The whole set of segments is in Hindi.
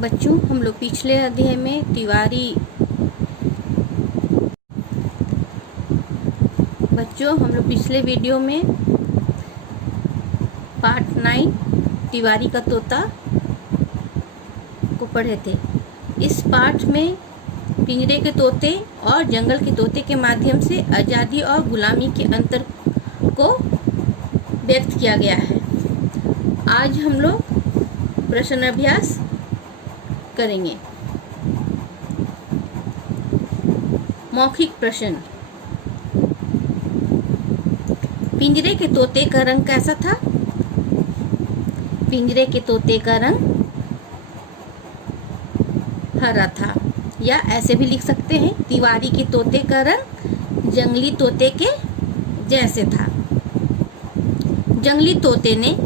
बच्चों, हम लोग पिछले अध्याय में पिछले वीडियो में पार्ट 9 तिवारी का तोता को पढ़े थे। इस पाठ में पिंजरे के तोते और जंगल के तोते के माध्यम से आज़ादी और गुलामी के अंतर को व्यक्त किया गया है। आज हम लोग प्रश्न अभ्यास करेंगे। मौखिक प्रश्न। पिंजरे के तोते का रंग कैसा था? पिंजरे के तोते का रंग हरा था। या ऐसे भी लिख सकते हैं, तिवारी के तोते का रंग जंगली तोते के जैसे था। जंगली तोते ने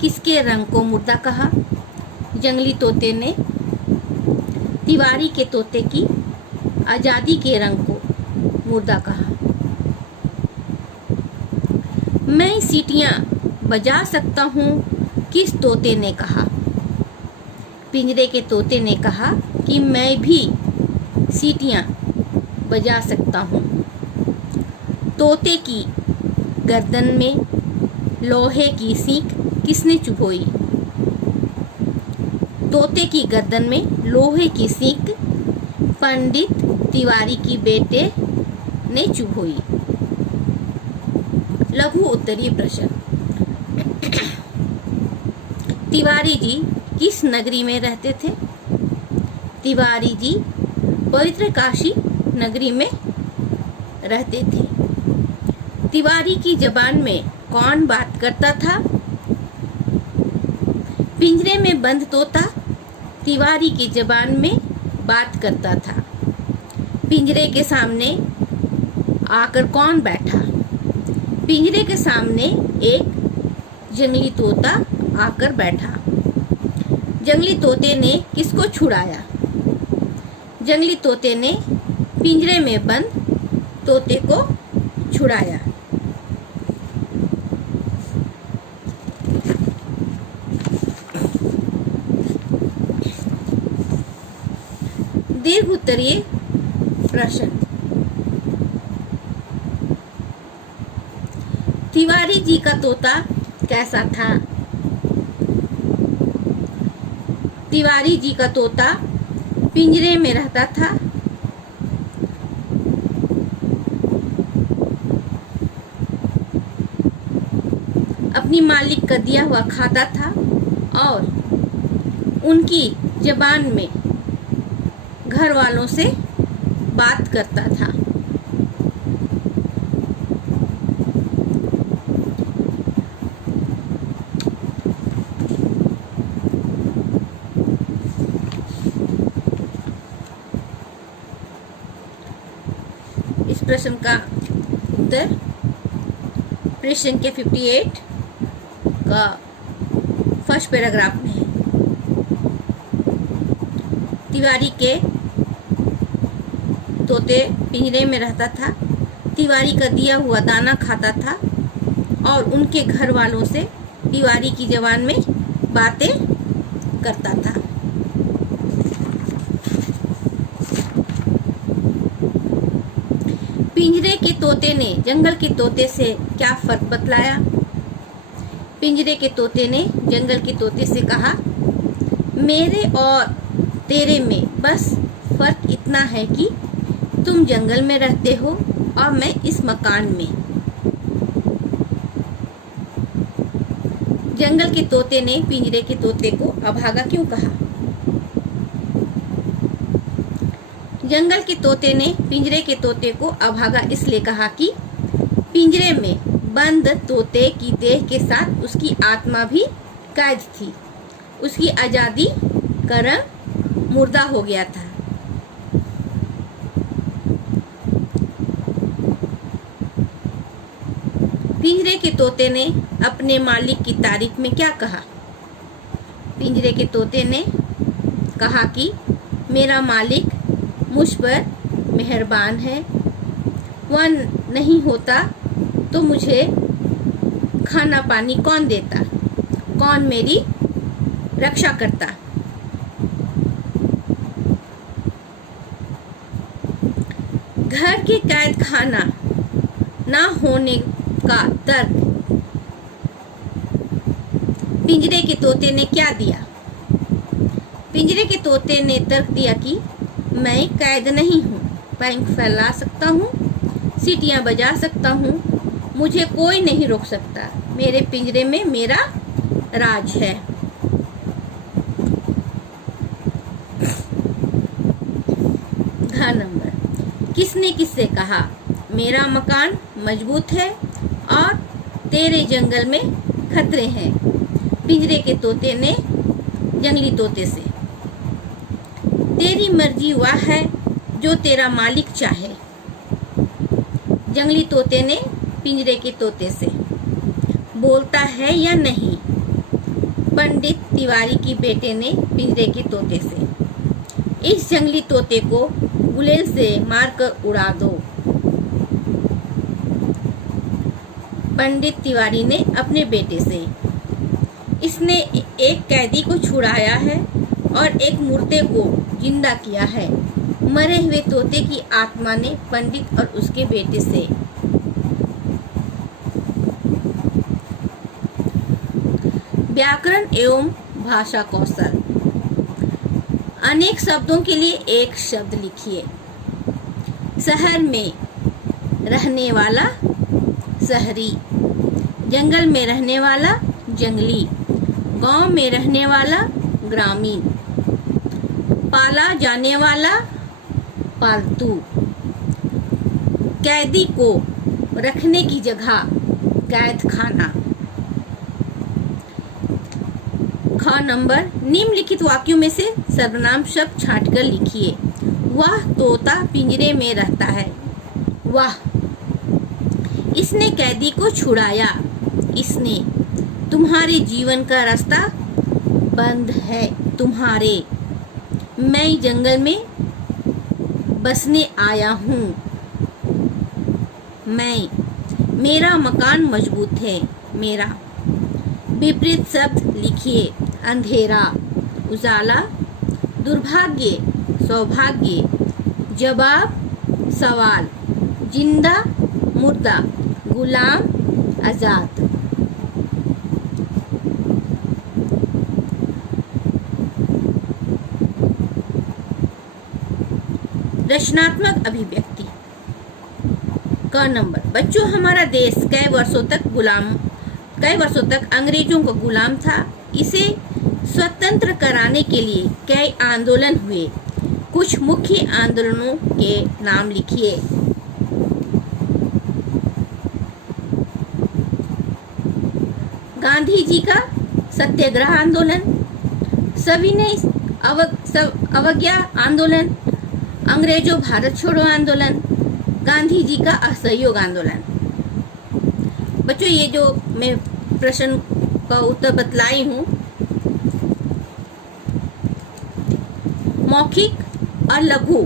किसके रंग को मुर्दा कहा? जंगली तोते ने तिवारी के तोते की आज़ादी के रंग को मुर्दा कहा। मैं सीटियां बजा सकता हूँ किस तोते ने कहा? पिंजरे के तोते ने कहा कि मैं भी सीटियां बजा सकता हूँ। तोते की गर्दन में लोहे की सींग किसने चुभोई? तोते की गर्दन में लोहे की सींग पंडित तिवारी की बेटे ने चुभोई। लघु उत्तरीय प्रश्न। तिवारी जी किस नगरी में रहते थे? तिवारी जी पवित्र काशी नगरी में रहते थे। तिवारी की जबान में कौन बात करता था? पिंजरे में बंद तोता तिवारी की जबान में बात करता था। पिंजरे के सामने आकर कौन बैठा? पिंजरे के सामने एक जंगली तोता आकर बैठा। जंगली तोते ने किसको छुड़ाया? जंगली तोते ने पिंजरे में बंद तोते को छुड़ाया। दीर्घ उत्तरीय प्रश्न। तिवारी जी का तोता कैसा था? तिवारी जी का तोता पिंजरे में रहता था। अपनी मालिक का दिया हुआ खाता था और उनकी जबान में घर वालों से बात करता था। इस प्रश्न का उत्तर प्रश्न के 58 का फर्स्ट पैराग्राफ में है। तिवारी के तोते पिंजरे में रहता था। तिवारी का दिया हुआ दाना खाता था और उनके घर वालों से तिवारी की जबान में बातें करता था। पिंजरे के तोते ने जंगल के तोते से क्या फर्क बतलाया? पिंजरे के तोते ने जंगल के तोते से कहा, मेरे और तेरे में बस फर्क इतना है कि तुम जंगल में रहते हो और मैं इस मकान में। जंगल के तोते ने पिंजरे के तोते को अभागा क्यों कहा? जंगल के तोते ने पिंजरे के तोते को अभागा इसलिए कहा कि पिंजरे में बंद तोते की देह के साथ उसकी आत्मा भी कैद थी। उसकी आज़ादी का रंग मुर्दा हो गया था। पिंजरे के तोते ने अपने मालिक की तारीफ में क्या कहा? पिंजरे के तोते ने कहा कि मेरा मालिक मुझ पर मेहरबान है। वह नहीं होता तो मुझे खाना पानी कौन देता, कौन मेरी रक्षा करता। घर के कैद खाना ना होने का तर्क पिंजरे के तोते ने क्या दिया? पिंजरे के तोते ने तर्क दिया कि मैं कैद नहीं हूँ, पंख फैला सकता हूँ, सीटियाँ बजा सकता हूँ, मुझे कोई नहीं रोक सकता, मेरे पिंजरे में मेरा राज है। घ नंबर, किसने किससे कहा मेरा मकान मजबूत है और तेरे जंगल में खतरे हैं? पिंजरे के तोते ने जंगली तोते से। तेरी मर्जी वह है जो तेरा मालिक चाहे। जंगली तोते ने पिंजरे के तोते से। बोलता है या नहीं? पंडित तिवारी की बेटे ने पिंजरे के तोते से। इस जंगली तोते को गुलेल से मारकर उड़ा दो। पंडित तिवारी ने अपने बेटे से। इसने एक कैदी को छुड़ाया है और एक मुर्दे को जिंदा किया है। मरे हुए तोते की आत्मा ने पंडित और उसके बेटे से। व्याकरण एवं भाषा कौशल। अनेक शब्दों के लिए एक शब्द लिखिए। शहर में रहने वाला शहरी, जंगल में रहने वाला जंगली, गांव में रहने वाला ग्रामीण, पाला जाने वाला पालतू, कैदी को रखने की जगह कैद खाना। ख नंबर, निम्नलिखित वाक्यों में से सर्वनाम शब्द छांटकर लिखिए। वह तोता पिंजरे में रहता है। वाह, इसने कैदी को छुड़ाया। इसने, तुम्हारे जीवन का रास्ता बंद है तुम्हारे। मैं जंगल में बसने आया हूँ। मैं, मेरा मकान मजबूत है। मेरा। विपरीत शब्द लिखिए। अंधेरा, उजाला, दुर्भाग्य, सौभाग्य, जवाब, सवाल, जिंदा, मुर्दा, गुलाम, आजाद। रचनात्मक अभिव्यक्ति। क नंबर, बच्चों, हमारा देश कई वर्षों तक अंग्रेजों का गुलाम था। इसे स्वतंत्र कराने के लिए कई आंदोलन हुए। कुछ मुख्य आंदोलनों के नाम लिखिए। गांधी जी का सत्याग्रह आंदोलन, सविनय अवज्ञा आंदोलन, अंग्रेजों भारत छोड़ो आंदोलन, गांधी जी का असहयोग आंदोलन। बच्चों, ये जो मैं प्रश्न का उत्तर बतलाई हूँ, मौखिक और लघु,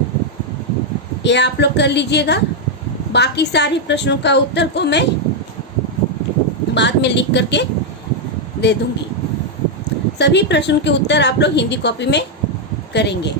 ये आप लोग कर लीजिएगा। बाकी सारे प्रश्नों का उत्तर को मैं बाद में लिख करके दे दूंगी। सभी प्रश्नों के उत्तर आप लोग हिंदी कॉपी में करेंगे।